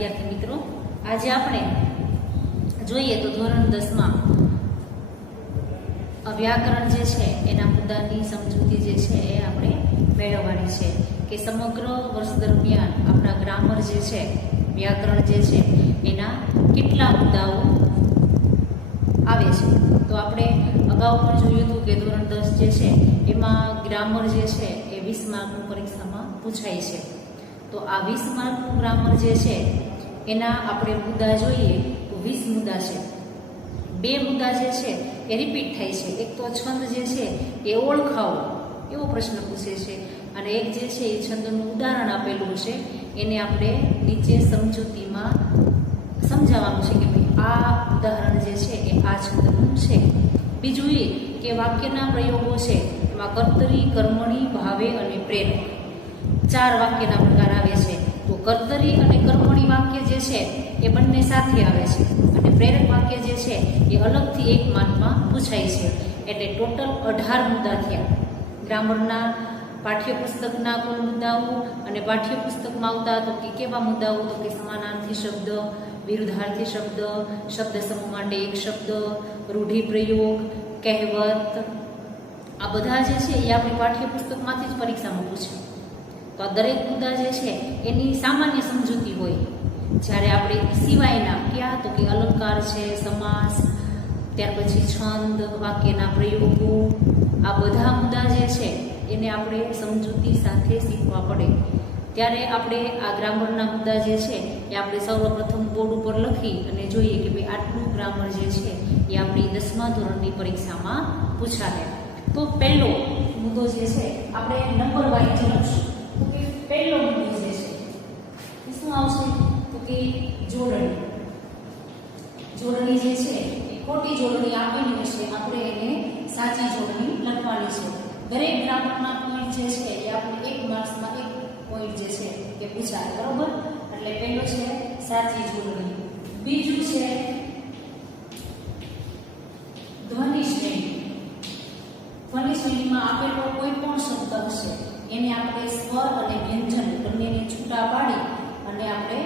વિદ્યાર્થી મિત્રો, આજે આપણે જોઈએ તો ધોરણ 10 માં વ્યાકરણ જે છે એના મુદ્દાની સમજૂતી જે છે એ આપણે મેળવવાની છે કે સમગ્ર વર્ષ દરમિયાન આપણા ગ્રામર જે છે, વ્યાકરણ જે છે એના કેટલા મુદ્દાઓ આવે છે. તો આપણે અગાઉ પણ જોયું હતું કે ધોરણ 10 જે છે એમાં ગ્રામર જે છે એ 20 માર્કની પરીક્ષામાં પૂછાય છે. તો આ 20 માર્કનું ગ્રામર જે છે એના આપણે મુદ્દા જોઈએ તો 20 મુદ્દા છે. 2 મુદ્દા જે છે એ રિપીટ થાય છે. એક તો છંદ જે છે એ ઓળખાવો એવો પ્રશ્ન પૂછે છે, અને એક જે છે એ છંદનું ઉદાહરણ આપેલું છે, એને આપણે નીચે સમજૂતીમાં સમજાવવાનું છે કે ભાઈ આ ઉદાહરણ જે છે એ આ છંદનું છે. બીજું એ કે વાક્યના પ્રયોગો છે એમાં કર્તરી, કર્મણી, ભાવે અને પ્રેરક 4 વાક્યના પ્રકાર આવે છે. તો કર્તરી અને કર્મણી વાક્ય જે છે એ બંને સાથે આવે છે, અને પ્રેરક વાક્ય જે છે એ અલગથી 1 માર્કમાં પૂછાય છે. એટલે ટોટલ 18 મુદ્દા થયા. ગ્રામરના પાઠ્યપુસ્તકના કુલ મુદ્દાઓ અને પાઠ્યપુસ્તકમાં આવતા તો કે કેવા મુદ્દાઓ, તો કે સમાનાર્થી શબ્દ, વિરુદ્ધાર્થી શબ્દ, શબ્દ સમૂહ માટે એક શબ્દ, રૂઢિપ્રયોગ, કહેવત, આ બધા જે છે એ આપણી પાઠ્યપુસ્તકમાંથી જ પરીક્ષામાં પૂછે. તો આ દરેક મુદ્દા જે છે એની સામાન્ય સમજૂતી હોય. જ્યારે આપણે સિવાયના ક્યાં, તો કે અલંકાર છે, સમાસ, ત્યાર પછી છંદ, વાક્યના પ્રયોગો, આ બધા મુદ્દા જે છે એને આપણે સમજૂતી સાથે શીખવા પડે. ત્યારે આપણે આ ગ્રામરના મુદ્દા જે છે એ આપણે સૌપ્રથમ બોર્ડ ઉપર લખી અને જોઈએ કે ભાઈ આટલું ગ્રામર જે છે એ આપણી 10મા ધોરણની પરીક્ષામાં પૂછાશે. તો પહેલો મુદ્દો જે છે આપણે નંબર વાઇઝ લખશું. તો કે પહેલો મુદ્દો જે છે એ શું આવશે, તો કે જોડણી. જોડણી જે છે એ ખોટી જોડણી આપેલી હશે, આપણે એને સાચી જોડણી લખવાની છે. દરેક ગ્રામરના પોઈન્ટ જે છે એ આપણે 1 માર્ક્સમાં 1 પોઈન્ટ જે છે એ પૂછાય, બરોબર. એટલે પહેલો છે સાચી જોડણી. બીજું છે ધ્વનિ શ્રેણી. ધ્વનિ શ્રેણીમાં આપેલો કોઈ પણ શબ્દ હશે એને આપણે સ્વર અને વ્યંજન બંનેને છૂટા પાડી અને આપણે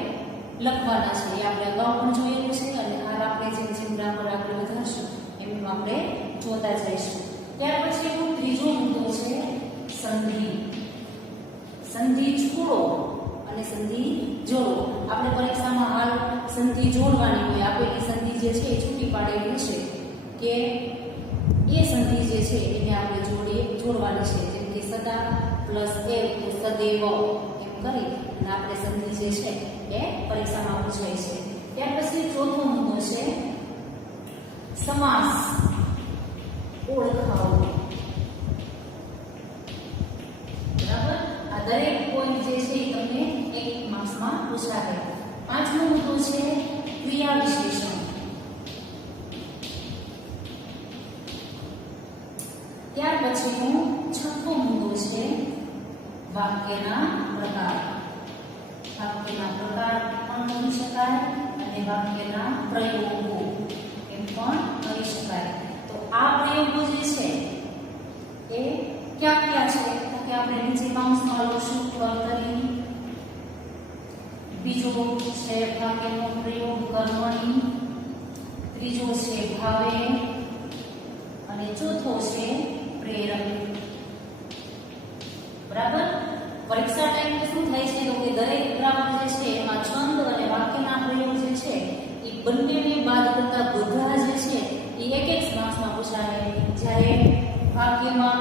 લખવાના છે. એ આપણે અગાઉ પણ જોયેલું છે, અને આ આપણે જેમ જેમ ગ્રામર આગળ વધારશું એમ આપણે જોતા જઈશું. ત્યાર પછી ત્રીજો મુદ્દો છે સંધિ. સંધિ છોડો અને સંધિ જોડો. આપણે પરીક્ષામાં હાલ સંધિ જોડવાની હોય, આપેલી સંધિ જે છે એ છૂટી પાડેલી છે કે એ સંધિ જે છે એને આપણે જોડવાની છે. જેમ કે સદા પ્લસ એ તો સદૈવ એમ કરી અને આપણે સંધિ જે છે એ પરીક્ષામાં પૂછાય છે. ત્યાર પછી ચોથો મુદ્દો છે સમાસ ઓળખાવો. બરાબર, આ દરેક પોઈન્ટ જે છે એ તમને 1 માર્ક્સમાં પૂછાશે. 5મો મુદ્દો છે ક્રિયા વિશ્લેષણ. ત્યાર પછીનો 6મો મુદ્દો છે વાક્યના પ્રકાર. વાક્યના પ્રકાર પણ કહી શકાય અને વાક્યના પ્રયોગો એમ પણ કહી શકાય. તો આ પ્રયોગો જે છે એ ક્યાં ક્યાં છે, તો કે આપણે નીચે કાઉન્સમાં લખશું કર્તરી. બીજો છે વાક્યનો પ્રયોગ કર્મણી. ત્રીજો છે ભાવે, અને ચોથો છે પ્રેરક. બરાબર. પરીક્ષા ટાઈમે શું થાય છે, તો કે દરેક ગ્રામર જે છે એમાં છંદ અને વાક્યના પ્રયોગ જે છે એ બંનેને બાદ કરતા બધા જે છે એ 1 માર્ક્સમાં પૂછાય. જ્યારે વાક્યમાં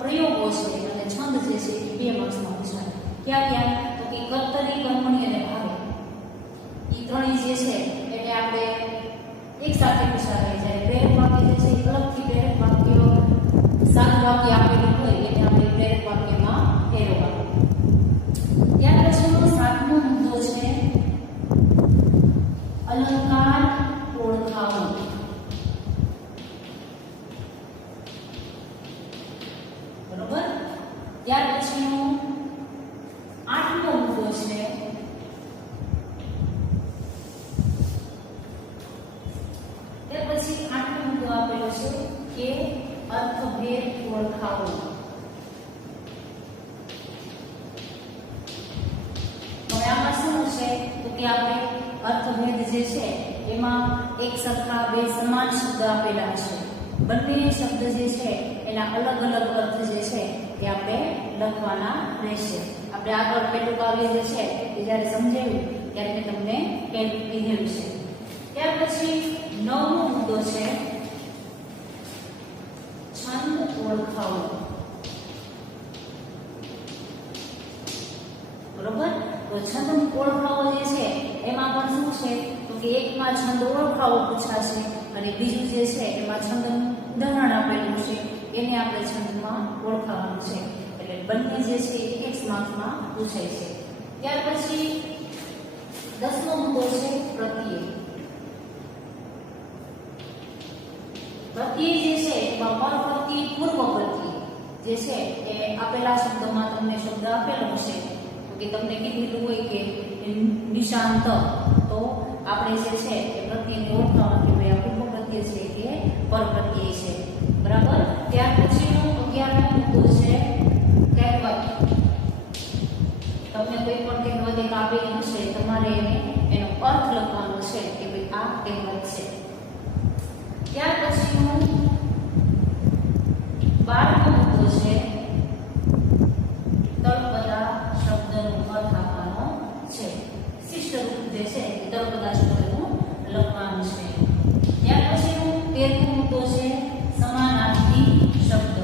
પ્રયોગો છે અને છંદ જે છે એ 2 માર્ક્સમાં પૂછાય. ક્યાં ક્યાં, તો કે કર્તરી, કર્મણી અને ભાવે. એ ત્રણેય જે છે એટલે આપણે એક સાથે પૂછાય. જ્યારે પ્રેરક વાક્ય જે છે એ અલગથી પ્રેરક વાક્ય, સાદું વાક્ય આપેલું હોય એટલે આપણે પ્રેરક વાક્યમાં ફેરવવાનું. ત્યાર પછીનો 7મો મુદ્દો છે અલંકાર ઓળખાવો. બરોબર. ત્યાર પછીનો 8મો મુદ્દો છે ત્યાર પછી 8મો મુદ્દો આપેલો છે કે અર્થભેદ ઓળખાવો. હવે આમાં શું છે, તો કે આપણે અર્થભેદ જે છે એમાં એક સરખા બે સમાન શબ્દ આપેલા છે, બંને શબ્દ જે છે એના અલગ અલગ અર્થ જે છે એ આપણે લખવાના રહેશે. આપણે આગળ પેલું કાવ્ય જે છે એ જ્યારે સમજાવ્યું ત્યારે મેં તમને કીધેલું છે. ત્યાર પછી 9મો મુદ્દો છે છંદ ઓળખાવો. બરોબર? તો છંદ ઓળખાવો જે છે એમાં પણ શું છે તો કે એકમાં છંદ ઓળખાવો પૂછાશે અને બીજું જે છે એમાં છંદનું ઉદાહરણ આપેલું છે એને આપણે છંદમાં ઓળખાવાનું છે. એટલે બંને જે છે એક માર્ક્સમાં પૂછાય છે. ત્યાર પછી 10મો મુદ્દો છે પ્રત્યય. પ્રત્યય જે છે એમાં પરપ્રત્યય પૂર્વ પ્રત્યય જે છે એ આપેલા શબ્દમાં તમને શબ્દ આપેલો હશે કે તમને કીધેલું હોય કે નિશાંત, તો આપણે જે છે એ પ્રત્યયને ઓળખાવાનું કે ભાઈ આ પૂર્વ પ્રત્યય છે કે પર પ્રત્યય છે. બરાબર? ત્યાર પછીનો 11મો મુદ્દો છે કહેવત. તમને કોઈ પણ કહેવત એક આપેલી હશે, તમારે એનો અર્થ લખવાનો છે કે ભાઈ આ કહેવત છે. ત્યાર પછીનો 12મો મુદ્દો છે તળપદા શબ્દનો અર્થ આપવાનો છે. શિષ્ટ રૂપ જે છે એ તળપદા શબ્દનું લખવાનું છે. ત્યાર પછીનો 13મો મુદ્દો છે સમાનાર્થી શબ્દ.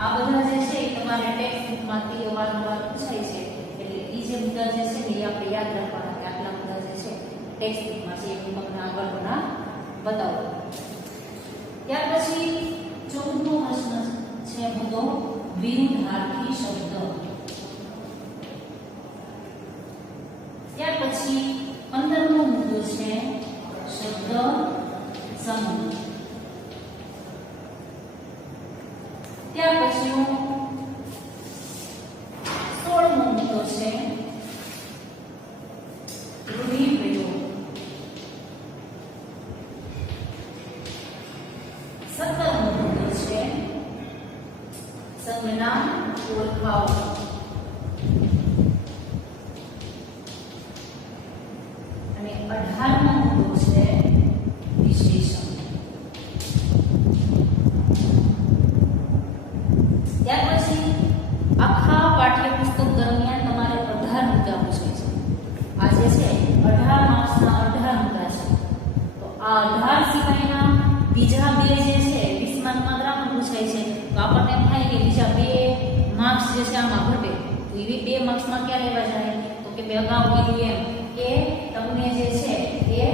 આ બધા જે છે એ તમારે ટેક્સ્ટ બુકમાંથી અવારનવાર પૂછાય છે, એટલે એ જે મુદ્દા જે છે એ આપણે યાદ રાખવાના કે આટલા મુદ્દા જે છે ટેક્સ્ટ બુકમાં છે, એ હું તમને આગળ બતાવું. ત્યાર પછી 14મો પ્રશ્ન છે મુદ્દો વિરુદ્ધાર્થી શબ્દ. ત્યાર પછી 15મો મુદ્દો છે શબ્દ સમૂહ. ત્યાર પછીનો 16મો મુદ્દો છે રૂઢિપ્રયોગ. 17મો મુદ્દો છે સંજ્ઞા ઓળખાવો. અને 18મો મુદ્દો છે વિશેષણ. ત્યાર પછી આખા પાઠ્યપુસ્તક દરમિયાન તમારે 18 મુદ્દા પૂછાય છે. આ જે છે 18 માર્ક્સના 18 મુદ્દા છે. તો આ 18 સિવાયના બીજા બે જે છે 20 માર્કમાં ગ્રામર પૂછાય છે. તો આપણને એમ થાય કે બીજા 2 માર્ક્સ જે છે આમાં ઘટે, તો એવી 2 માર્ક્સમાં ક્યાં લેવા જાય તો કે મેં અગાઉ કીધું એમ કે તમને જે છે એ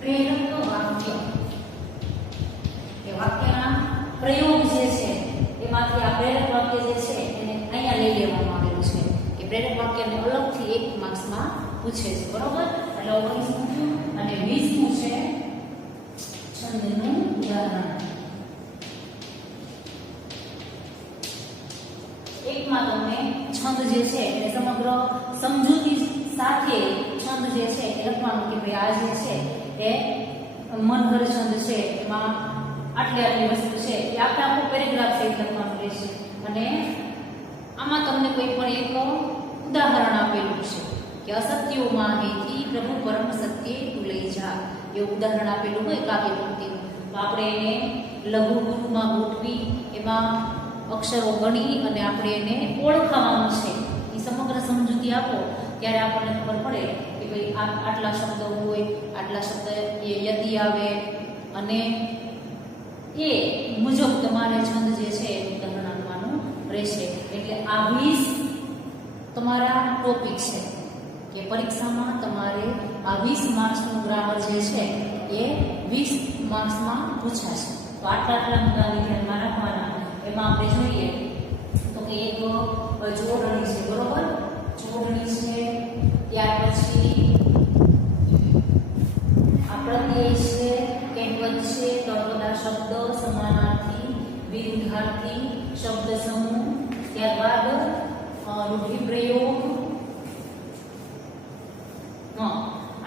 પ્રેરક વાક્ય, એ વાક્યના પ્રયોગ જે છે એમાંથી આ પ્રેરક વાક્ય જે છે એને અહીંયા લઈ લેવામાં આવેલું છે કે પ્રેરક વાક્યને અલગથી 1 માર્ક્સમાં પૂછે છે. બરોબર? એટલે 19 અને 20 છે છંદનું ઉદાહરણ. એકમાં તમને છંદ જે છે એ સમગ્ર સમજૂતી સાથે છંદ જે છે એ લખવાનું કે ભાઈ આ જે છે એ મનહર છંદ છે, એમાં આટલી વસ્તુ છે એ આખો પેરેગ્રાફ સહિત લખવાનું રહેશે. અને આમાં તમને કોઈ પણ એક ઉદાહરણ આપેલું છે કે અસત્યોમાં હેથી પ્રભુ પરમ સત્ય તું લઈ જા, એવું ઉદાહરણ આપેલું હોય કાવ્ય પંક્તિનું. તો આપણે એને લઘુ ગુરુમાં ગોઠવી એમાં અક્ષરો ગણી અને આપણે એને ઓળખાવાનું છે. એ સમગ્ર સમજૂતી આપો ત્યારે આપણને ખબર પડે કે ભાઈ આટલા શબ્દો હોય, આટલા શબ્દ એ યતિ આવે અને એ મુજબ તમારે છંદ જે છે એ ઉદાહરણ આપવાનું રહેશે. એટલે આ 20 તમારા ટોપિક છે કે પરીક્ષામાં તમારે આ 20 માર્ક્સનું ગ્રામર જે છે એ 20 માર્ક્સમાં પૂછાશે. તો આટલા મુદ્દાને ધ્યાનમાં રાખવાના. એમાં આપણે જોઈએ તો કે એક જોડણી છે. બરોબર? જોડણી છે. ત્યાર પછી આ પ્રત્યય છે, કહેવત છે, તળપદા શબ્દ, સમાનાર્થી, વિરુદ્ધાર્થી, શબ્દ સમૂહ, ત્યારબાદ રૂઢિપ્રયોગ.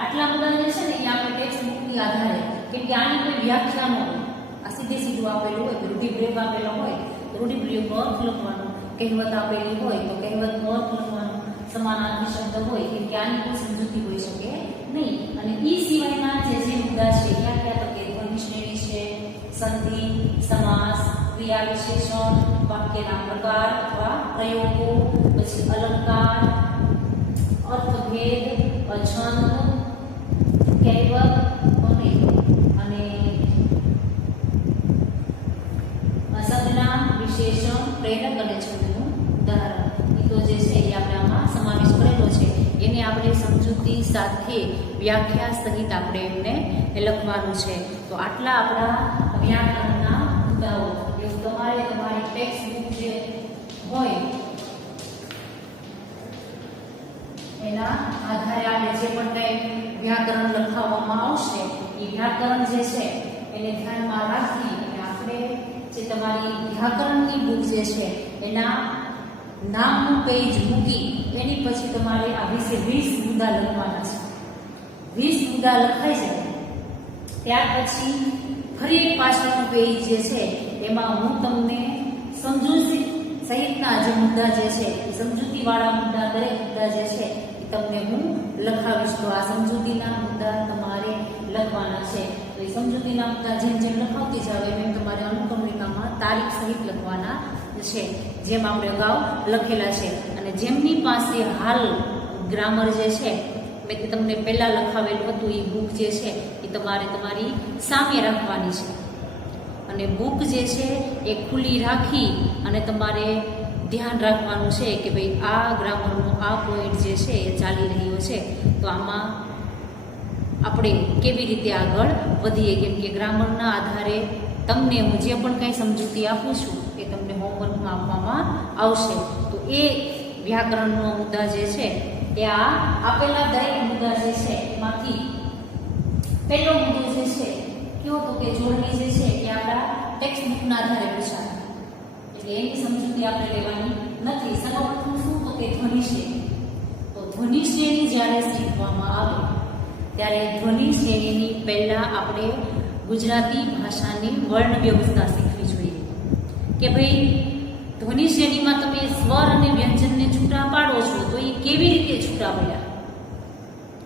આટલા બધા જે છે ને એ આપણે ટેક્સ્ટ બુકની આધારે, કેમ કે આની કોઈ વ્યાખ્યા ન હોય, આ સીધે સીધું આપેલું હોય, રૂઢિપ્રયોગ આપેલો હોય તો રૂઢિપ્રયોગનો અર્થ લખવાનો, કહેવત આપેલી હોય તો કહેવતનો અર્થ લખવાનો સમાનાર્થી શબ્દ હોય કેમ કે આની કોઈ સમજૂતી હોઈ શકે નહીં. અને ઈ સિવાયના જે મુદ્દા છે ક્યાં ક્યાં તો કે ધ્વનિ શ્રેણી છે, સંધિ, સમાસ, ક્રિયા વિશેષણ, વાક્યના પ્રકાર અથવા પ્રયોગો, પછી અલંકાર, અર્થભેદ, અછંદ, કહેવત અને સંજ્ઞા, વિશેષણ, પ્રેરક અને છંદનું ઉદાહરણ. એ તો જે છે એ આપણે આમાં સમાવેશ કરેલો છે. એને આપણે સમજૂતી સાથે વ્યાખ્યા સહિત આપણે એમને લખવાનું છે. તો આટલા આપણા વ્યાકરણના મુદ્દાઓ. એવું તમારે તમારી ટેક્સ્ટ બુક જે હોય એના આધારે આપણે જે પણ કંઈ વ્યાકરણ લખાવવામાં આવશે એ વ્યાકરણ જે છે એને ધ્યાનમાં રાખી અને આપણે જે તમારી વ્યાકરણની બુક જે છે એના નામનું પેજ મૂકી એની પછી તમારે આ 20 મુદ્દા લખવાના છે. 20 મુદ્દા લખાઈ જાય ત્યાર પછી ફરી એક પાછળનું પેજ જે છે એમાં હું તમને સમજૂતી સહિતના જે મુદ્દા જે છે એ સમજૂતીવાળા મુદ્દા દરેક મુદ્દા જે છે એ તમને હું લખાવીશ. તો આ સમજૂતીના મુદ્દા તમારે લખવાના છે. તો એ સમજૂતીના મુદ્દા જેમ જેમ લખાવતી જાવ એમ તમારે અનુક્રમણિકામાં તારીખ સહિત લખવાના છે જેમ આપણે અગાઉ લખેલા છે. અને જેમની પાસે હાલ ગ્રામર જે છે મેં તમને પહેલા લખાવેલું હતું એ બુક જે છે એ તમારે તમારી સામે રાખવાની છે. અને બુક જે છે એ ખુલ્લી રાખી અને તમારે ધ્યાન રાખવાનું છે કે ભાઈ આ ગ્રામરનો આ પોઈન્ટ જે છે એ ચાલી રહ્યો છે તો આમાં આપણે કેવી રીતે આગળ વધીએ. કેમ કે ગ્રામરના આધારે તમને હું જે પણ કંઈ સમજૂતી આપું છું એ તમને હોમવર્કમાં આપવામાં આવશે. તો એ વ્યાકરણનો મુદ્દા જે છે એ આ આપેલા દરેક મુદ્દા જે છે એમાંથી પહેલો મુદ્દો જે છે કયો તો કે જોડણી જે છે એ આપણા ટેક્સ્ટ બુકના આધારે પૂછાય એટલે એની સમજૂતી આપણે લેવાની નથી. સર્વપ્રથમ શું તો કે ધ્વનિ શ્રેણી. તો ધ્વનિ શ્રેણી જ્યારે શીખવામાં આવે ત્યારે ધ્વનિ શ્રેણીની પહેલા આપણે ગુજરાતી ભાષાની વર્ણ વ્યવસ્થા શીખવી જોઈએ કે ભાઈ ધ્વનિ શ્રેણીમાં તમે સ્વર અને વ્યંજનને છૂટા પાડો છો તો એ કેવી રીતે છૂટા પડ્યા.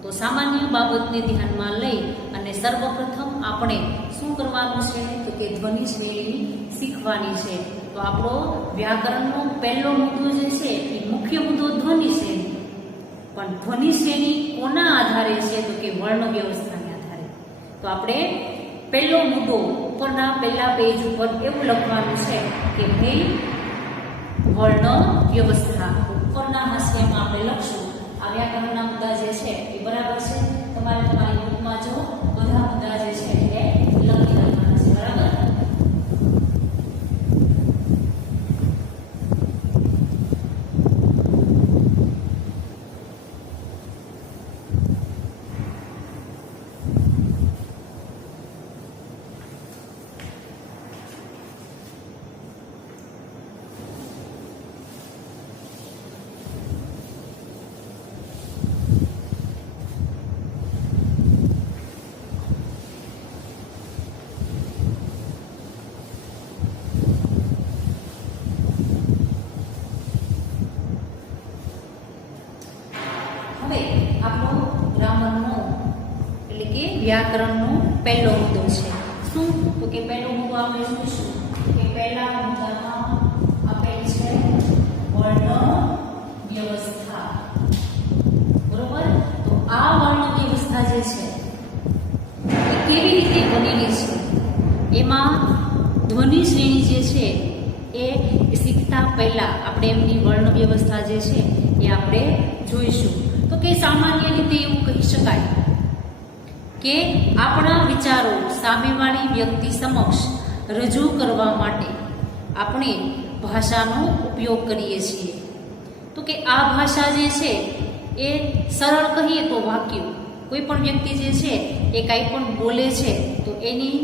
તો સામાન્ય બાબતને ધ્યાનમાં લઈ અને સર્વપ્રથમ આપણે શું કરવાનું છે તો કે ધ્વનિ શ્રેણી શીખવાની છે. તો આપણો વ્યાકરણનો પહેલો મુદ્દો જે છે એ મુખ્ય મુદ્દો ધ્વનિ શ્રેણી. પણ ધ્વનિ શ્રેણી કોના આધારે છે તો કે વર્ણ વ્યવસ્થાના આધારે. તો આપણે પહેલો મુદ્દો ઉપરના પહેલા પેજ ઉપર એવું લખવાનું છે કે ભાઈ વર્ણ વ્યવસ્થા. ઉપરના હાસ્યમાં આપણે લખશું આ વ્યાકરણના મુદ્દા જે છે એ બરાબર છે. તમારે તમારી બુકમાં જો બધા મુદ્દા જે છે એ લખી રાખવાના છે. બરાબર. વ્યાકરણનો પહેલો મુદ્દો છે શું તો કે પહેલો મુદ્દો આપણે જોઈશું કે પહેલા મુદ્દામાં આપેલ છે વર્ણ વ્યવસ્થા. બરોબર. તો આ વર્ણ વ્યવસ્થા જે છે એ કેવી રીતે બનેલી છે એમાં ધ્વનિ શ્રેણી જે છે એ શીખતા પહેલા આપણે એમની વર્ણ વ્યવસ્થા જે છે એ આપણે જોઈશું. તો કે સામાન્ય રીતે એવું કહી શકાય કે આપણા વિચારો સામેવાળી વ્યક્તિ સમક્ષ રજૂ કરવા માટે આપણે ભાષાનો ઉપયોગ કરીએ છીએ. તો કે આ ભાષા જે છે એ સરળ કહીએ તો વાક્યો. કોઈ પણ વ્યક્તિ જે છે એ કાંઈ પણ બોલે છે તો એની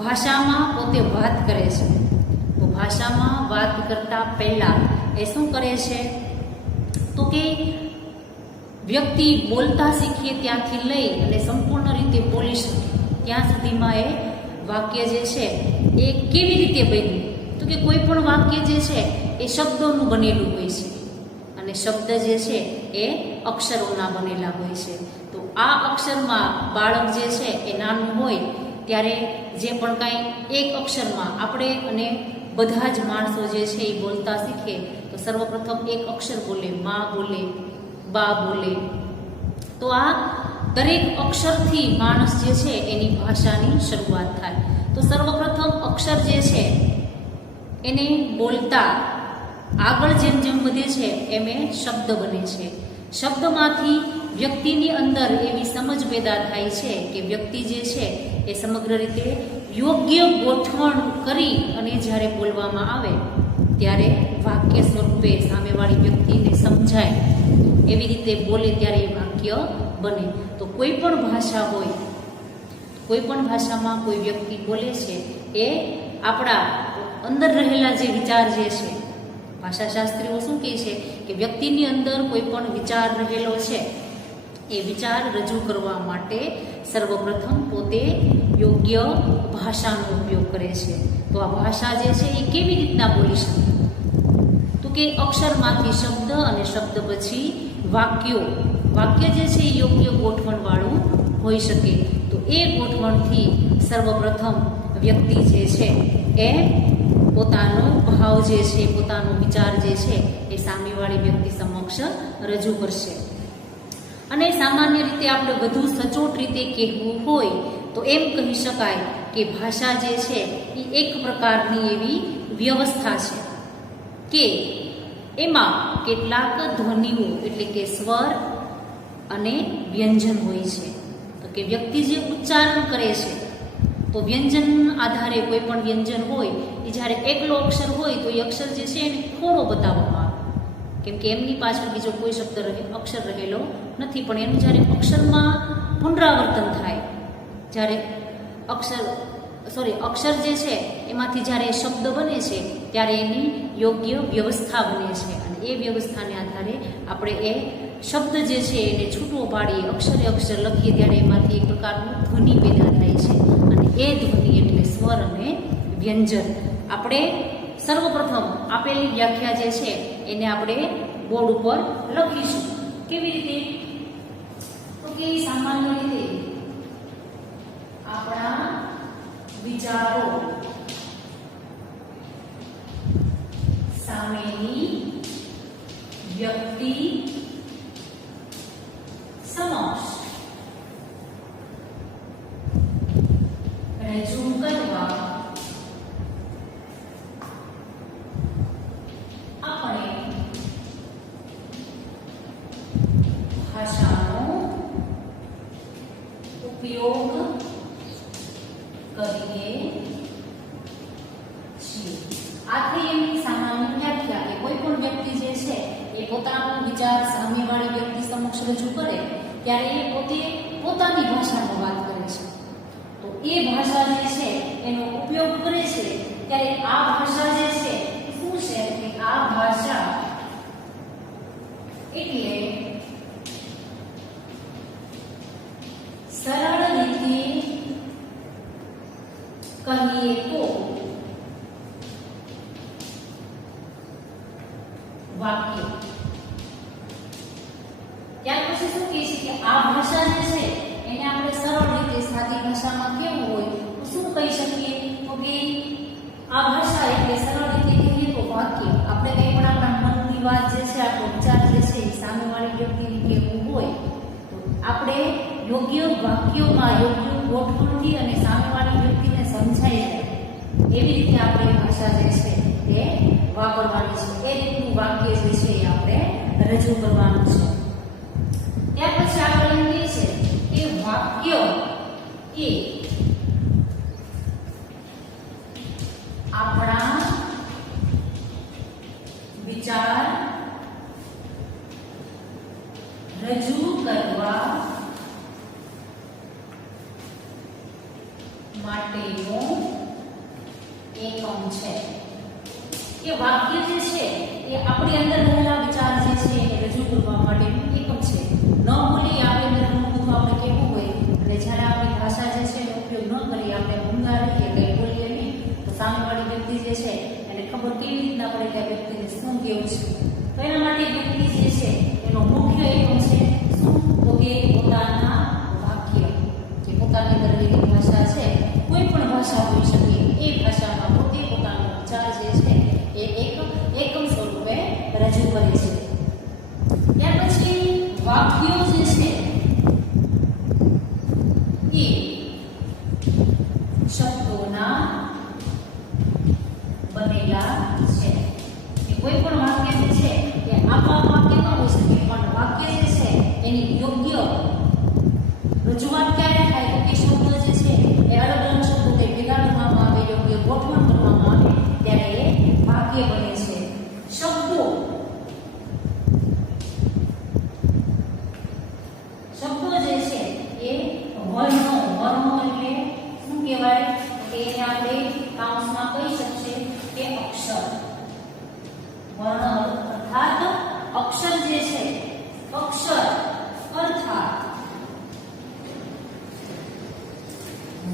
ભાષામાં પોતે વાત કરે છે. તો ભાષામાં વાત કરતા પહેલા એ શું કરે છે તો કે વ્યક્તિ બોલતા શીખીએ ત્યાંથી લઈ અને સંપૂર્ણ રીતે બોલી શકે ત્યાં સુધીમાં એ વાક્ય જે છે એ કેવી રીતે બન્યું તો તો કે કોઈ પણ વાક્ય જે છે એ શબ્દોનું બનેલું હોય છે અને શબ્દ જે છે એ અક્ષરોના બનેલા હોય છે. તો આ અક્ષરમાં બાળક જે છે એ નાનું હોય ત્યારે જે પણ કાંઈ એક અક્ષરમાં આપણે અને બધા જ માણસો જે છે એ બોલતા શીખે તો સર્વપ્રથમ એક અક્ષર બોલે, માં બોલે, બા બોલે. તો આ દરેક અક્ષરથી માણસ જે છે એની ભાષાની શરૂઆત થાય. તો સર્વપ્રથમ અક્ષર જે છે એને બોલતા આગળ જેમ જેમ વધે છે એમ એ શબ્દ બને છે. શબ્દમાંથી વ્યક્તિની અંદર એવી સમજ પેદા થાય છે કે વ્યક્તિ જે છે એ સમગ્ર રીતે યોગ્ય ગોઠવણ કરી અને જ્યારે બોલવામાં આવે ત્યારે વાક્ય સ્વરૂપે સામેવાળી વ્યક્તિને સમજાય એવી રીતે બોલે ત્યારે એ વાક્ય બને. તો કોઈ પણ ભાષા હોય, કોઈ પણ ભાષામાં કોઈ વ્યક્તિ બોલે છે એ આપણા અંદર રહેલા જે વિચાર જે છે, ભાષાશાસ્ત્રીઓ શું કહે છે કે વ્યક્તિની અંદર કોઈ પણ વિચાર રહેલો છે એ વિચાર રજૂ કરવા માટે સર્વપ્રથમ પોતે યોગ્ય ભાષાનો ઉપયોગ કરે છે. તો આ ભાષા જે છે એ કેવી રીતના બોલી શકે? તો કે અક્ષરમાંથી શબ્દ અને શબ્દ પછી વાક્યો. વાક્ય જે છે એ યોગ્ય ગોઠવણવાળું હોઈ શકે. તો એ ગોઠવણથી સર્વપ્રથમ વ્યક્તિ જે છે એ પોતાનો ભાવ જે છે, પોતાનો વિચાર જે છે એ સામેવાળી વ્યક્તિ સમક્ષ રજૂ કરશે. અને સામાન્ય રીતે આપણે વધુ સચોટ રીતે કહેવું હોય તો એમ કહી શકાય કે ભાષા જે છે એ એક પ્રકારની એવી વ્યવસ્થા છે કે એમાં કેટલાક ધ્વનિઓ એટલે કે સ્વર અને વ્યંજન હોય છે. તો કે વ્યક્તિ જે ઉચ્ચારણ કરે છે તો વ્યંજન આધારે કોઈ પણ વ્યંજન હોય એ જ્યારે એકલો અક્ષર હોય તો એ અક્ષર જે છે એને થોડો બતાવવામાં આવે, કેમ કે એમની પાછળ બીજો કોઈ અક્ષર રહેલો નથી. પણ એનું જ્યારે અક્ષરમાં પુનરાવર્તન થાય, જ્યારે અક્ષર જે છે એમાંથી જ્યારે શબ્દ બને છે ત્યારે એની યોગ્ય વ્યવસ્થા બને છે અને એ વ્યવસ્થાને આધારે આપણે એ શબ્દ જે છે એને છૂટો પાડીએ, અક્ષરે અક્ષર લખીએ ત્યારે એમાંથી એક પ્રકારનું ધ્વનિ પેદા થાય છે અને એ ધ્વનિ એટલે સ્વર અને વ્યંજન. આપણે સર્વપ્રથમ આપેલી વ્યાખ્યા જે છે એને આપણે બોર્ડ ઉપર લખીશું. કેવી રીતે? તો કે સામાન્ય રીતે આપણા વિચારો સામેની વ્યક્તિ સમક્ષ રજૂ કરવા આપણે ભાષાનો ઉપયોગ કરીએ છીએ. આથી એની સામાન્ય વ્યાખ્યા કે કોઈ પણ વ્યક્તિ જે છે એ પોતાનો વિચાર સામેવાળી વ્યક્તિ સમક્ષ રજૂ કરે ત્યારે એ પોતે પોતાની ભાષામાં વાત કરે છે. તો એ ભાષા જે છે એનો ઉપયોગ કરે છે ત્યારે આ ભાષા જે છે શું છે કે આ ભાષા એટલે સરળ રીતે કહીએ તો વાક્ય. ત્યાર પછી શું કહે છે કે આ ભાષા જે છે એને આપણે સરળ રીતે સાદી ભાષામાં કેવું હોય તો શું કહી શકીએ? તો કે આ ભાષા એટલે સરળ રીતે કહીએ તો વાક્ય. આપણે કંઈ પણ આપણા મનની વાત જે છે, આપણો વિચાર જે છે એ સામેવાળી વ્યક્તિને કહેવું હોય તો આપણે યોગ્ય વાક્યોમાં યોગ્ય ગોઠવણથી અને સામેવાળી વ્યક્તિને સમજાય જાય એવી રીતે આપણે ભાષા જે છે એ વાપરવાની છે. એ રીતનું વાક્ય જે છે એ આપણે રજૂ કરવાનું છે. ત્યાર પછી આગળ એમ કહે છે કે વાક્ય એ આપણા વિચાર રજૂ કરવા માટેનો એકમ છે. કે વાક્ય જે છે એ આપણી અંદર રહેલા વિચાર જે છે એ રજૂ કરવા માટેનું એકમ છે. ન બોલી આપણે અંદર ઘણું બધું આપણે કહેવું હોય અને જ્યારે આપણી ભાષા જે છે એનો ઉપયોગ ન કરીએ, આપણે ઊંઘા રહીએ, કંઈ બોલીએ નહીં તો સામેવાળી વ્યક્તિ જે છે એને કે આ વ્યક્તિને શું કહેવું છે. તો એના માટે વ્યક્તિ જે છે એનો મુખ્ય એકમ છે શું? તો કે પોતાના વાક્ય, જે પોતાની અંદર રહેલી ભાષા છે, કોઈ પણ ભાષા હોઈ શકે, એ ભાષામાં પોતે પોતાનો વિચાર જે છે એ એકમ સ્વરૂપે રજૂ કરે છે. ત્યાર પછી વાક્યો જે છે એ શબ્દોના બનેલા છે. કોઈ પણ વાક્ય જે છે એ આપણા વાક્ય ન હોઈ શકે, પણ વાક્ય જે છે એની યોગ્ય રજૂઆત ક્યારે થાય તો કે શબ્દ જે છે એ અલગ અલગ શબ્દો તે ભેગા કરવામાં આવે, યોગ્ય ગોઠવણ કરવામાં આવે ત્યારે એ વાક્ય બને છે. શબ્દો જે છે એ વર્ણો એટલે શું કહેવાય કે એને આપણે કાઉન્સમાં કહી શકીએ કે અક્ષર. વર્ણ અર્થાત અક્ષર જે છે, અક્ષર અર્થાત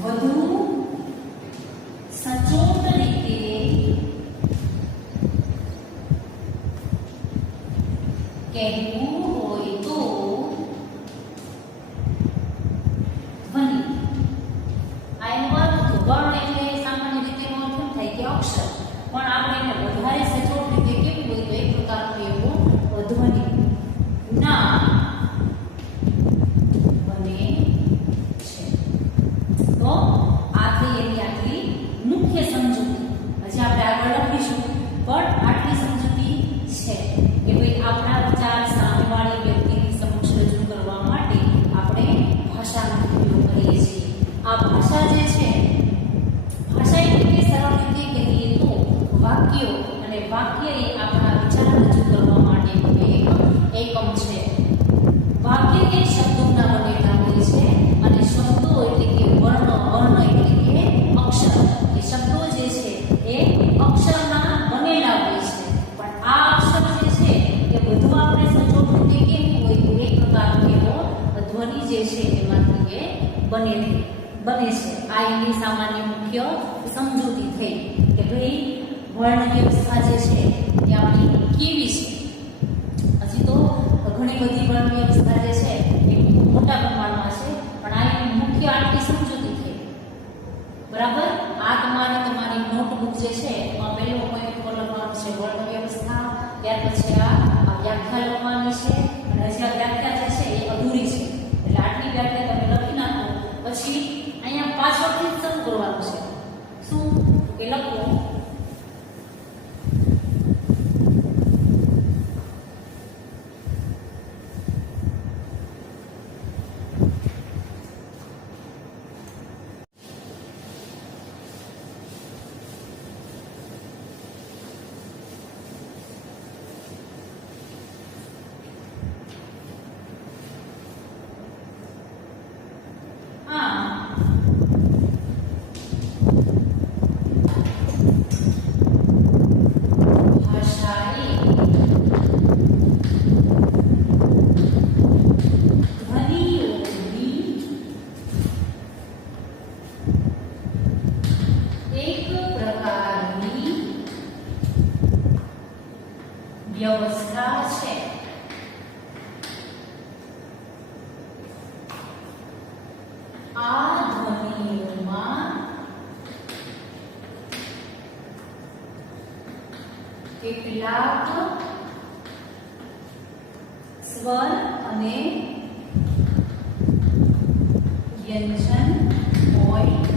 વધુ સચોટ રીતે કહેવું હોય તો ધ્વનિ. આ એનો અર્થ વર્ણ એટલે સામાન્ય રીતે એનો અર્થ થાય કે અક્ષર, પણ આપણે એને વધારે સચોટ રીતે કેવું હોય તો એક પ્રકારનું એવું ધ્વનિ ના બને છે. તો આ થઈ એની આટલી મુખ્ય સમજૂતી. હજી આપણે આગળ લખીશું, પણ આટલી સમજૂતી છે કે ભાઈ આપણા વિચાર સામેવાળી વ્યક્તિની સમક્ષ રજૂ કરવા માટે આપણે ભાષાનો ઉપયોગ કરીએ છીએ. આ ભાષા જે છે, ભાષા એટલે સરળ રીતે કહીએ તો વાક્યો, અને વાક્ય એ આપણા વિચાર રજૂ કરવા માટેનું એક એકમ છે. વાક્ય એ શબ્દોના બનેલા હોય છે, અને શબ્દો એટલે કે વર્ણ એટલે કે અક્ષર. એ શબ્દો જે છે એ અક્ષરના બનેલા હોય છે, પણ આ અક્ષર જે છે એ બધું આપણે સચોટ રીતે કેવું હોય તો એક પ્રકારનો એવો ધ્વનિ જે છે એમાંથી એ બને છે. આ એની સામાન્ય મુખ્ય સમજૂતી થઈ કે ભાઈ વર્ણ વ્યવસ્થા જે છે એ આપણી કેવી છે. હજી તો ઘણી બધી વર્ણ વ્યવસ્થા જે છે એ મોટા પ્રમાણમાં છે, પણ આ એની મુખ્ય આટલી સમજૂતી થઈ. બરાબર. આ તમારી નોટબુક જે છે એમાં પહેલો પોઈન્ટ પર લખવાનું છે વર્ણ વ્યવસ્થા, ત્યાર પછી આ વ્યાખ્યા લખવાની છે, અને હજી આ વ્યાખ્યા જે છે એ અધૂરી છે, એટલે આટલી વ્યાખ્યા તમે લખી નાખો. પછી અહીંયા પાછળથી શરૂ કરવાનું છે. શું કે લખો વ્યવસ્થા છે. આ ધ્વનિઓમાં કેટલાક સ્વર અને વ્યંજન હોય છે.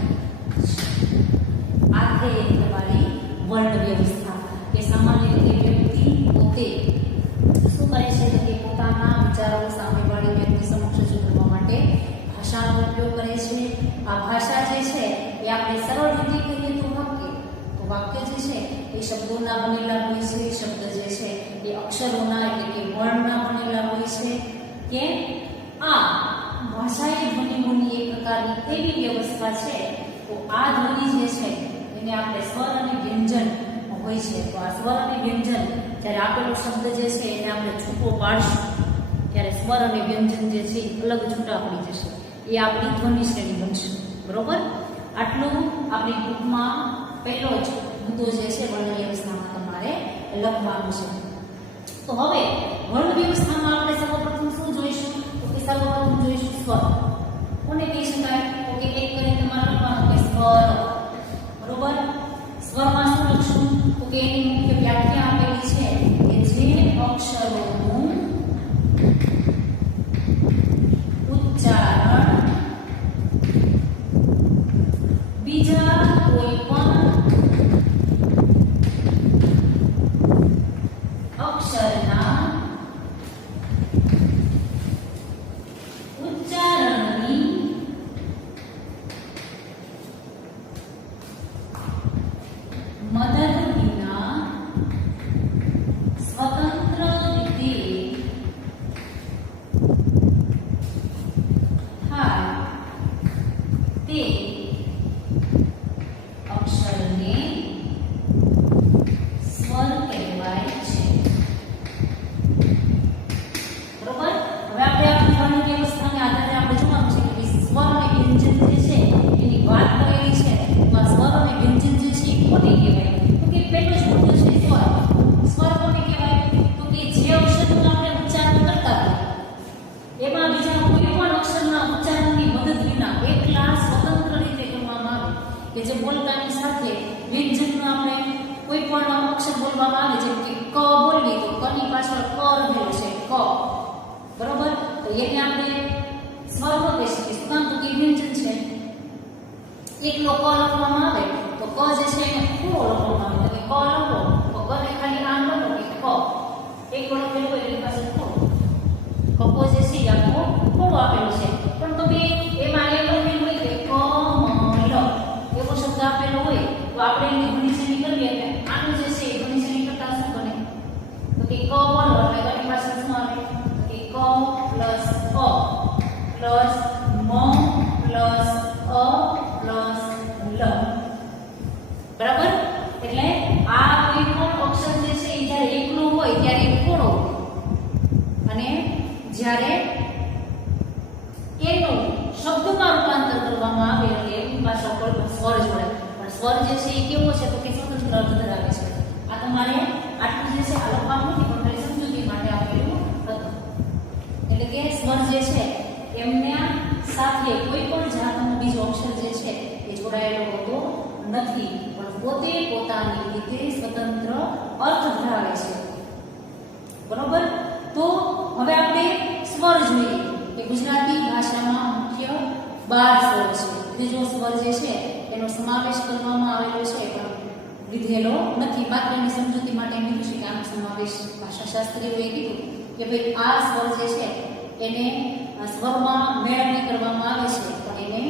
આ થઈ તમારી વર્ણ વ્યવસ્થા. કે સામાન્ય રીતે વ્યક્તિ પોતે શું કરે છે કે પોતાના વિચારો સામેવાળી વ્યક્તિ સમક્ષ રજૂ કરવા માટે ભાષાનો ઉપયોગ કરે છે. આ ભાષા જે છે એ આપણે સરળ રીતે કહીએ તો વાક્ય જે છે એ શબ્દોના બનેલા હોય છે. શબ્દ જે છે એ અક્ષરોના એટલે કે વર્ણના બનેલા હોય છે. કે આ ભાષાઈ ધ્વનિઓની એક પ્રકારની એવી વ્યવસ્થા છે. તો આ ધ્વનિ જે છે એને આપણે સ્વર અને વ્યંજન હોય છે. તો આ સ્વર અને વ્યંજન જ્યારે આપેલો શબ્દ જે છે એને આપણે છૂટો પાડશું ત્યારે સ્વર અને વ્યંજન જે છે એ અલગ છૂટા પડી જશે. એ આપણી ધ્વનિ શ્રેણી બનશે. બરોબર. આટલું આપણી બુકમાં પહેલો જ મુદ્દો જે છે વર્ણ વ્યવસ્થામાં તમારે લખવાનું છે. તો હવે વર્ણ વ્યવસ્થામાં આપણે સર્વપ્રથમ શું જોઈશું? તો કે સર્વપ્રથમ જોઈશું સ્વર. કોને કહી શકાય? તો કે એક કરીને તમારે લખવાનું કે સ્વર. બરોબર? સ્વરમાં શું લખશું? તો કે એની મુખ્ય વ્યાખ્યા આપેલી છે કે જે અક્ષરોનું ઉચ્ચારણ બીજા કોઈ પણ અક્ષરના ઉચ્ચારણની મદદ વિના સ્વતંત્ર રીતે થાય તે અક્ષરને સ્વર કહેવાય છે. બરોબર? હવે આપણે આ વર્ણ વ્યવસ્થાને આધારે આપણે જોવાનું છે કે સ્વર અને વ્યંજન જે છે એની વાત કરેલી છે. તો આ સ્વર અને વ્યંજન જે છે એ કોને કહેવાય? તો કે પહેલો જ મુદ્દો છે સ્વર. સ્વર કોને કહેવાય? તો કે જે અક્ષરનું આપણે ઉચ્ચારણ કરતા હોય એમાં બીજા કોઈ પણ અક્ષરના ઉચ્ચારણની મદદ વિના એકલા સ્વતંત્ર રીતે કરવામાં આવે કે જે બોલતાની સાથે વ્યંજનનો આપણે કોઈ પણ અક્ષર બોલવામાં આવે જેમ કે ક બોલવી તો ક ની પાછળ ક રહેલો છે ક. બરોબર? તો એને આપણે સ્વર ન કહી શકીએ. શું કામ? તો કે વ્યંજન છે. એકલો ક લખવામાં આવે તો ક જે છે એને પૂરો લખવામાં આવે. તો કે ક લખો તો ક ને ખાલી આમ લખો કે ક. એકલો લખેલું હોય એની પાસે પૂરો. કપો જે છે એ આખો પૂરો આપેલો છે. પણ તમે એમાં એ લખેલું હોય કે ક મ લ એવો શબ્દ આપેલો હોય તો આપણે એની ઘણીજણી કરીએ એટલે આનું જે છે એ ઘણીજણી કરતા શું બને? તો કે ક બોલો એટલે એની પાસે શું આવે? તો કે ક પ્લસ અ પ્લસ મ પ્લસ અ પ્લસ લ. બરાબર? એટલે આ કોઈ પણ અક્ષર જે છે એ જ્યારે એકલું હોય ત્યારે પૂરો અને જ્યારે એનું શબ્દમાં રૂપાંતર કરવામાં આવે એટલે એની પાસે સ્વર જોડાય. પણ સ્વર જે છે એ કેવો છે? તો કે સ્વતંત્ર અર્થ ધરાવે છે. આ તમારે આટલું જે છે આ લખવાનું નથી પણ ખાલી સમજૂતી માટે આપેલું હતું. એટલે કે સ્વર જે છે એમના સાથે કોઈ પણ જાતનો બીજો અક્ષર જે છે એ જોડાયેલો હોતો નથી પણ પોતે પોતાની રીતે સ્વતંત્ર અર્થ ધરાવે છે. બરોબર? તો હવે આપણે સ્વર જોઈએ કે ગુજરાતી ભાષામાં મુખ્ય 12 સ્વર છે. ત્રીજો સ્વર જે છે એનો સમાવેશ કરવામાં આવેલો છે પણ લીધેલો નથી. માત્ર એની સમજૂતી માટે એમ કીધું છે કે આનો સમાવેશ ભાષાશાસ્ત્રીઓએ કીધું કે ભાઈ આ સ્વર જે છે એને સ્વરમાં મેળવણી કરવામાં આવે છે પણ એને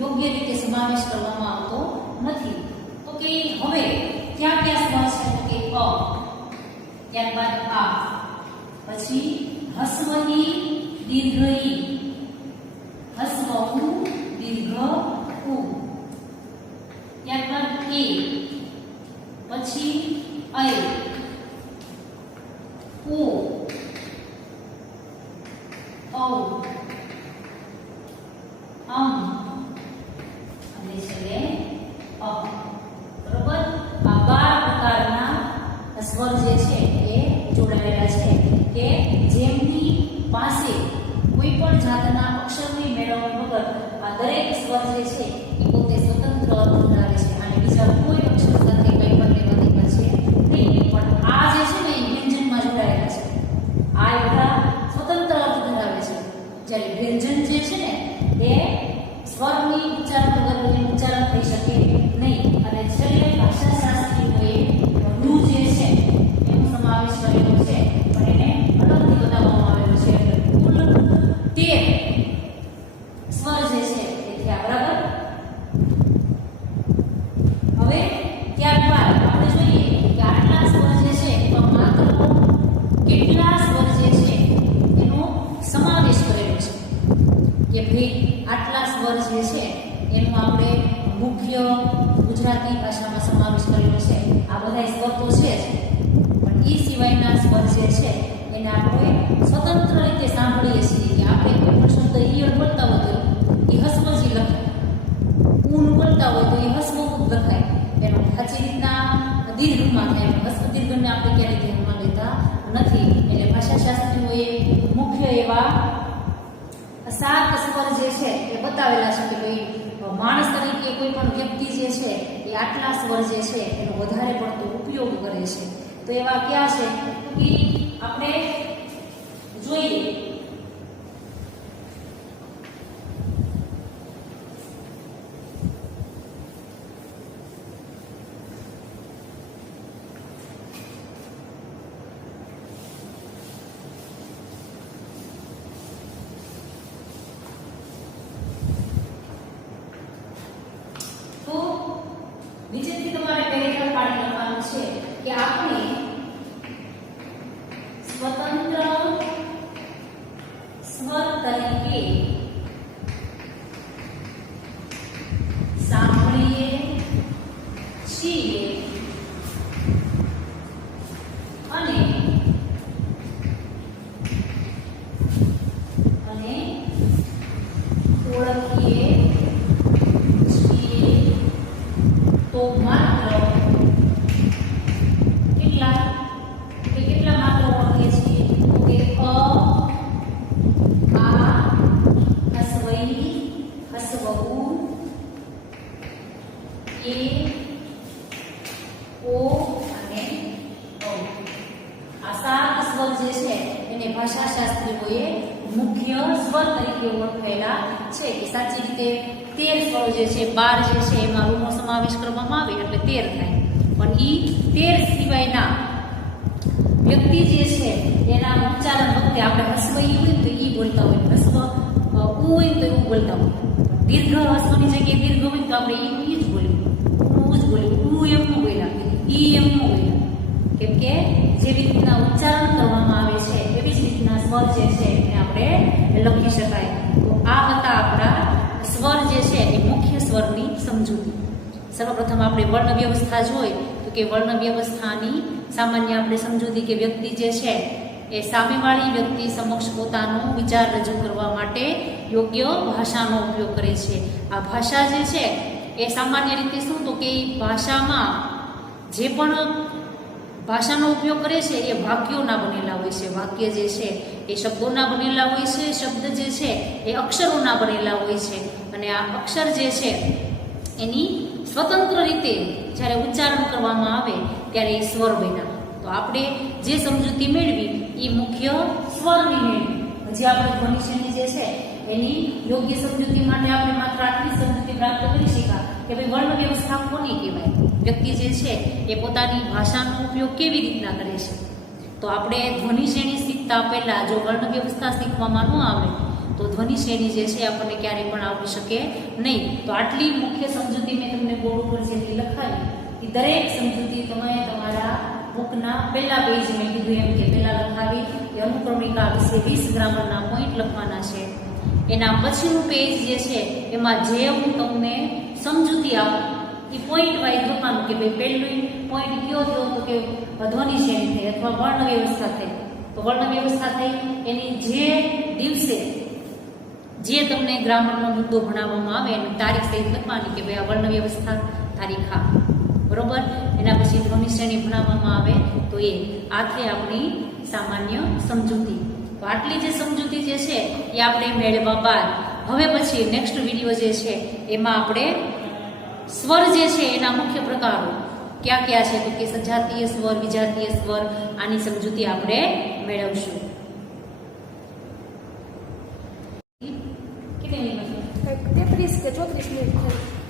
યોગ્ય રીતે સમાવેશ કરવામાં આવતો નથી. તો કે હવે ક્યાં ક્યાં સ્વર છે? તો કે અ, ત્યારબાદ આ, પછી હસ્વઈ દીર્ઘઈ, હસ્વ દીર્ઘ ઉ, ત્યારબાદ એ, પછી ઐ, ઉ, ઔ, અમ અને છેલ્લે અ. બરોબર? આ 12 પ્રકારના સ્વર જે છે એ જોડાયેલા છે કે જેમની પાસે કોઈ પણ જાતના અક્ષરની મેળવણી વગર આ દરેક સ્વર જે છે એ પોતે સ્વતંત્ર અર્થ ધરાવે છે અને બીજા કોઈ અક્ષર સાથે કંઈ પણ લેવા દેવા છે નહીં. પણ આ જે છે ને એ વ્યંજનમાં જોડાયેલા છે. આ બધા સ્વતંત્ર અર્થ ધરાવે છે જ્યારે વ્યંજન જે છે ને એ સ્વરની ઉચ્ચારણ વગર ઉચ્ચારણ થઈ શકે નહીં. અને છેલ્લે ભાષાશાસ્ત્રીઓએ રૂ જે છે એનો સમાવેશ કરેલો છે પણ એને અલગથી બતાવવામાં આવેલો છે. કુલ 13 સ્વર જે છે એ થયા. બરાબર? હવે ત્યારબાદ આપણે જોઈએ કે આટલા સ્વર જે છે તો માત્ર કેટલા સ્વર જે છે એનો સમાવેશ કરેલો છે કે ભાઈ આટલા સ્વર જે છે એનો આપણે મુખ્ય ગુજરાતી ભાષામાં સમાવેશ કરેલો છે. આ બધા સ્વર તો છે જ પણ એ સિવાયના સ્વર જે છે એને આપણે સ્વતંત્ર રીતે સાંભળીએ છીએ કે આપણે કોઈ પણ શબ્દ ઈયળ બોલતા હોય તો એ હસ્વજી લખાય, ઊન બોલતા હોય તો એ હસ્વ લખાય. એનો સાચી રીતના દીર્ઘમાં થાય. હસ્વ દીર્ઘને આપણે ક્યારે નથી. એટલે ભાષાશાસ્ત્રીઓએ મુખ્ય એવા 7 સ્વર જે છે એ બતાવેલા છે કે ભાઈ માણસ તરીકે કોઈ પણ વ્યક્તિ જે છે એ આટલા સ્વર જે છે એનો વધારે પડતો ઉપયોગ કરે છે. તો એવા કયા છે કે આપણે જોઈએ. તો નીચેથી તમારે પેરેગ્રાફ પાડી લખવાનું છે કે આપણે સ્વતંત્ર સ્વર તરીકે સાંભળીએ છીએ અને ઓળખીએ છીએ. તો માત્ર કેટલા માત્ર ઓળખીએ છીએ કે આ હસવઈ હસવઉ એ ઓ અને ઔ. આ 7 સ્વર જે છે એને ભાષાશાસ્ત્રીઓએ મુખ્ય સ્વર તરીકે ઓળખાયેલા છે કે સાચી રીતે 13 સ્વરો જે છે 12 જે છે એમાં રૂનો સમાવેશ કરવામાં આવે એટલે 13 થાય. પણ ઈ 13 સિવાયના વ્યક્તિ જે છે એના ઉચ્ચારણ વખતે આપણે હસવઈ હોય તો ઈ બોલતા હોય, હસવ ઉ હોય તો એવું બોલતા હોય. દીર્ઘ હસવની જગ્યાએ દીર્ઘ હોય તો આપણે ઈ જ બોલ્યું, ઉ જ બોલ્યું. ઉ એમ ન બોલ્યા, ઈ એમ ન બોલ્યા. કેમ કે જેવી રીતના ઉચ્ચારણ કરવામાં આવે છે એવી જ રીતના સ્વર જે છે એને આપણે લખી શકાય. તો આ હતા આપણા સ્વર જે છે એ મુખ્ય સ્વરની સમજૂતી. સર્વપ્રથમ આપણે વર્ણ વ્યવસ્થા જોઈ તો કે વર્ણ વ્યવસ્થાની સામાન્ય આપણે સમજૂતી કે વ્યક્તિ જે છે એ સામેવાળી વ્યક્તિ સમક્ષ પોતાનો વિચાર રજૂ કરવા માટે યોગ્ય ભાષાનો ઉપયોગ કરે છે. આ ભાષા જે છે એ સામાન્ય રીતે શું તો કે ભાષામાં જે પણ ભાષાનો ઉપયોગ કરે છે એ વાક્યોના બનેલા હોય છે. વાક્ય જે છે એ શબ્દોના બનેલા હોય છે, શબ્દ જે છે એ અક્ષરોના બનેલા હોય છે. અને આ અક્ષર જે છે એની સ્વતંત્ર રીતે જ્યારે ઉચ્ચારણ કરવામાં આવે ત્યારે એ સ્વર બન્યા. તો આપણે જે સમજૂતી મેળવી એ મુખ્ય સ્વરની મેળવી. હજી આપણે ધ્વનિ શ્રેણી જે છે એની યોગ્ય સમજૂતી માટે આપણે માત્ર આટલી સમજૂતી પ્રાપ્ત કરી શક્યા કે ભાઈ વર્ણ વ્યવસ્થા કોની કહેવાય, વ્યક્તિ જે છે એ પોતાની ભાષાનો ઉપયોગ કેવી રીતના કરે છે. તો આપણે ધ્વનિ શ્રેણી શીખતા પહેલા જો વર્ણ વ્યવસ્થા શીખવામાં ન આવે તો ધ્વનિ શ્રેણી જે છે આપણને ક્યારેય પણ આવડી શકે નહીં. તો આટલી મુખ્ય સમજૂતી મેં તમને બોર્ડ ઉપર જે લખાવી એ દરેક સમજૂતી તમે તમારા બુકના પહેલા પેજ મેં કીધું એમ કે પહેલા લખાવી એ અનુક્રમિકા વિશે 20 ગ્રામરના પોઈન્ટ લખવાના છે. એના પછીનું પેજ જે છે એમાં જે હું તમને સમજૂતી આપું એ પોઈન્ટ વાઇઝ લખવાનું કે ભાઈ પહેલું પોઈન્ટ કયો થયો તો કે ધ્વનિ શ્રેણી થઈ અથવા વર્ણ વ્યવસ્થા થઈ. તો વર્ણ વ્યવસ્થા થઈ એની જે દિવસે જે તમને ગ્રામરનો મુદ્દો ભણાવવામાં આવે એની તારીખ સહિત લખવાની કે ભાઈ આ વર્ણ વ્યવસ્થા તારીખ આ બરોબર. એના પછી ધ્વનિ શ્રેણી ભણાવવામાં આવે તો આ થઈ આપણી સામાન્ય સમજૂતી. તો આટલી જે સમજૂતી જે છે એ આપણે મેળવ્યા બાદ હવે પછી નેક્સ્ટ વિડીયો જે છે એમાં આપણે સ્વર જે છે એના મુખ્ય પ્રકારો ક્યાં ક્યાં છે તો કે સજાતીય સ્વર, વિજાતીય સ્વર, આની સમજૂતી આપણે મેળવશું. કેટલી મિનિટ? 33 કે 34 મિનિટ.